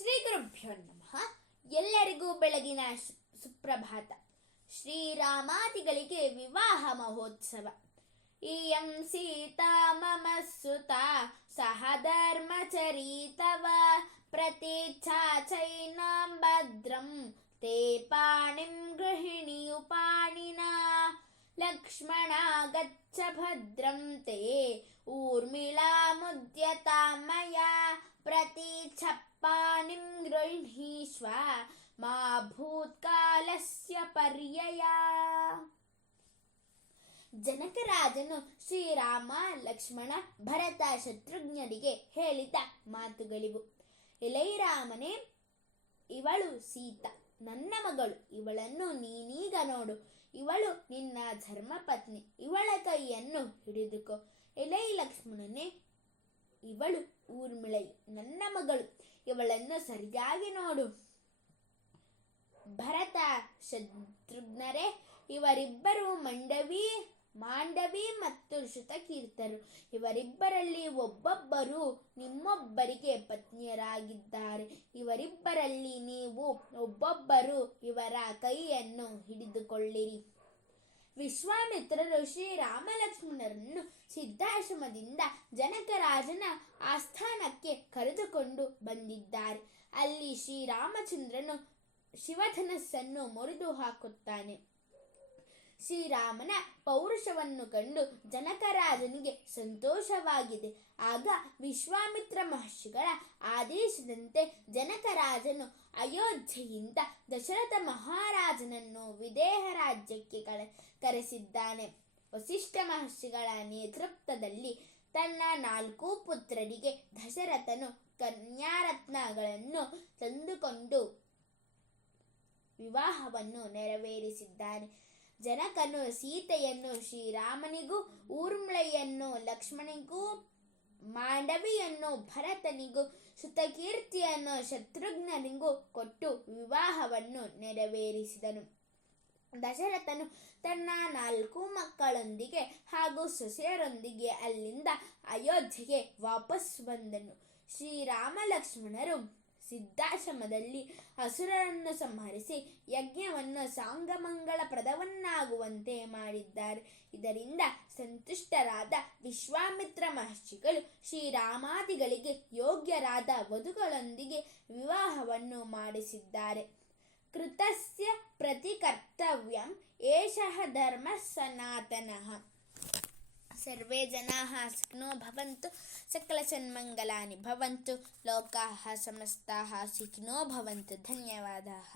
ಶ್ರೀ ಗುರುಭ್ಯೋ ನಮಃ. ಎಲ್ಲರಿಗೂ ಬೆಳಗಿನ ಸುಪ್ರಭಾತ. ಶ್ರೀರಾಮಾದಿಗಳಿಗೆ ವಿವಾಹ ಮಹೋತ್ಸವ. ಇಯಂ ಸೀತಾ ಮಮ ಸುತಾ ಸಹ ಧರ್ಮಚರೀತವ ಪ್ರತೀಚ್ಛಾ ಚೈನಾಂ ಭದ್ರಂ ತೇ ಪಾಣಿಂ ಗೃಹಿಣಿಯುಪಾಣಿನಾ ಲಕ್ಷ್ಮಣ ಗಚ್ಚ ಭದ್ರಂ ತೇ ಊರ್ಮಿಳಾ ಮುದ್ಯತಾ ಮಯಾ ಪ್ರತೀಚ್ಛ ಪಾಣಿಂ ಗೃಹೀಷ್ವ ಮಾ ಭೂತ್ಕಾಲಸ್ಯ ಪರ್ಯಯ. ಜನಕರಾಜನು ಶ್ರೀರಾಮ, ಲಕ್ಷ್ಮಣ, ಭರತ, ಶತ್ರುಘ್ನರಿಗೆ ಹೇಳಿದ ಮಾತುಗಳಿವು. ಎಲೈ ರಾಮನೇ, ಇವಳು ಸೀತಾ ನನ್ನ ಮಗಳು. ಇವಳನ್ನು ನೀನೀಗ ನೋಡು. ಇವಳು ನಿನ್ನ ಧರ್ಮಪತ್ನಿ. ಇವಳ ಕೈಯನ್ನು ಹಿಡಿದುಕೋ. ಎಲೈ ಲಕ್ಷ್ಮಣನೇ, ಇವಳು ಊರ್ಮಿಳೈ ನನ್ನ ಮಗಳು. ಇವಳನ್ನು ಸರಿಯಾಗಿ ನೋಡು. ಭರತ, ಶತ್ರುಘ್ನರೇ, ಇವರಿಬ್ಬರು ಮಾಂಡವಿ ಮತ್ತು ಶ್ರುತಕೀರ್ತರು. ಇವರಿಬ್ಬರಲ್ಲಿ ಒಬ್ಬೊಬ್ಬರು ನಿಮ್ಮೊಬ್ಬರಿಗೆ ಪತ್ನಿಯರಾಗಿದ್ದಾರೆ. ಇವರಿಬ್ಬರಲ್ಲಿ ನೀವು ಒಬ್ಬೊಬ್ಬರು ಇವರ ಕೈಯನ್ನು ಹಿಡಿದುಕೊಳ್ಳಿರಿ. ವಿಶ್ವಾಮಿತ್ರರು ಶ್ರೀರಾಮ ಲಕ್ಷ್ಮಣರನ್ನು ಸಿದ್ಧಾಶ್ರಮದಿಂದ ಜನಕರಾಜನ ಆಸ್ಥಾನಕ್ಕೆ ಕರೆದುಕೊಂಡು ಬಂದಿದ್ದಾರೆ. ಅಲ್ಲಿ ಶ್ರೀರಾಮಚಂದ್ರನು ಶಿವಧನಸ್ಸನ್ನು ಮುರಿದು ಹಾಕುತ್ತಾನೆ. ಶ್ರೀರಾಮನ ಪೌರುಷವನ್ನು ಕಂಡು ಜನಕರಾಜನಿಗೆ ಸಂತೋಷವಾಗಿದೆ. ಆಗ ವಿಶ್ವಾಮಿತ್ರ ಮಹರ್ಷಿಗಳ ಆದೇಶದಂತೆ ಜನಕರಾಜನು ಅಯೋಧ್ಯೆಯಿಂದ ದಶರಥ ಮಹಾರಾಜನನ್ನು ವಿದೇಹ ರಾಜ್ಯಕ್ಕೆ ಕರೆಸಿದ್ದಾನೆ. ವಸಿಷ್ಠ ಮಹರ್ಷಿಗಳ ನೇತೃತ್ವದಲ್ಲಿ ತನ್ನ 4 ಪುತ್ರರಿಗೆ ದಶರಥನು ಕನ್ಯಾರತ್ನಗಳನ್ನು ತಂದುಕೊಂಡು ವಿವಾಹವನ್ನು ನೆರವೇರಿಸಿದ್ದಾನೆ. ಜನಕನು ಸೀತೆಯನ್ನು ಶ್ರೀರಾಮನಿಗೂ, ಊರ್ಮಿಳೆಯನ್ನು ಲಕ್ಷ್ಮಣನಿಗೂ, ಮಾಂಡವಿಯನ್ನು ಭರತನಿಗೂ, ಶ್ರುತಕೀರ್ತಿಯನ್ನು ಶತ್ರುಘ್ನನಿಗೂ ಕೊಟ್ಟು ವಿವಾಹವನ್ನು ನೆರವೇರಿಸಿದನು. ದಶರಥನು ತನ್ನ 4 ಮಕ್ಕಳೊಂದಿಗೆ ಹಾಗೂ ಸೊಸೆಯರೊಂದಿಗೆ ಅಲ್ಲಿಂದ ಅಯೋಧ್ಯೆಗೆ ವಾಪಸ್ ಬಂದನು. ಶ್ರೀರಾಮ ಲಕ್ಷ್ಮಣರು ಸಿದ್ಧಾಶ್ರಮದಲ್ಲಿ ಅಸುರರನ್ನು ಸಂಹರಿಸಿ ಯಜ್ಞವನ್ನು ಸಾಂಗಮಂಗಳಪ್ರದವನ್ನಾಗುವಂತೆ ಮಾಡಿದ್ದಾರೆ. ಇದರಿಂದ ಸಂತುಷ್ಟರಾದ ವಿಶ್ವಾಮಿತ್ರ ಮಹರ್ಷಿಗಳು ಶ್ರೀರಾಮಾದಿಗಳಿಗೆ ಯೋಗ್ಯರಾದ ವಧುಗಳೊಂದಿಗೆ ವಿವಾಹವನ್ನು ಮಾಡಿಸಿದ್ದಾರೆ. ಕೃತಸ್ಯ ಪ್ರತಿಕರ್ತವ್ಯಂ ಏಷಃ ಧರ್ಮ ಸನಾತನಃ. ಸರ್ವೇ ಜನಾಃ ಸುಖಿನೋ ಭವಂತು, ಸಕಲ ಸನ್ಮಂಗಲಾನಿ ಭವಂತು, ಲೋಕಾಃ ಸಮಸ್ತಾಃ ಸುಖಿನೋ ಭವಂತು. ಧನ್ಯವಾದಾಃ.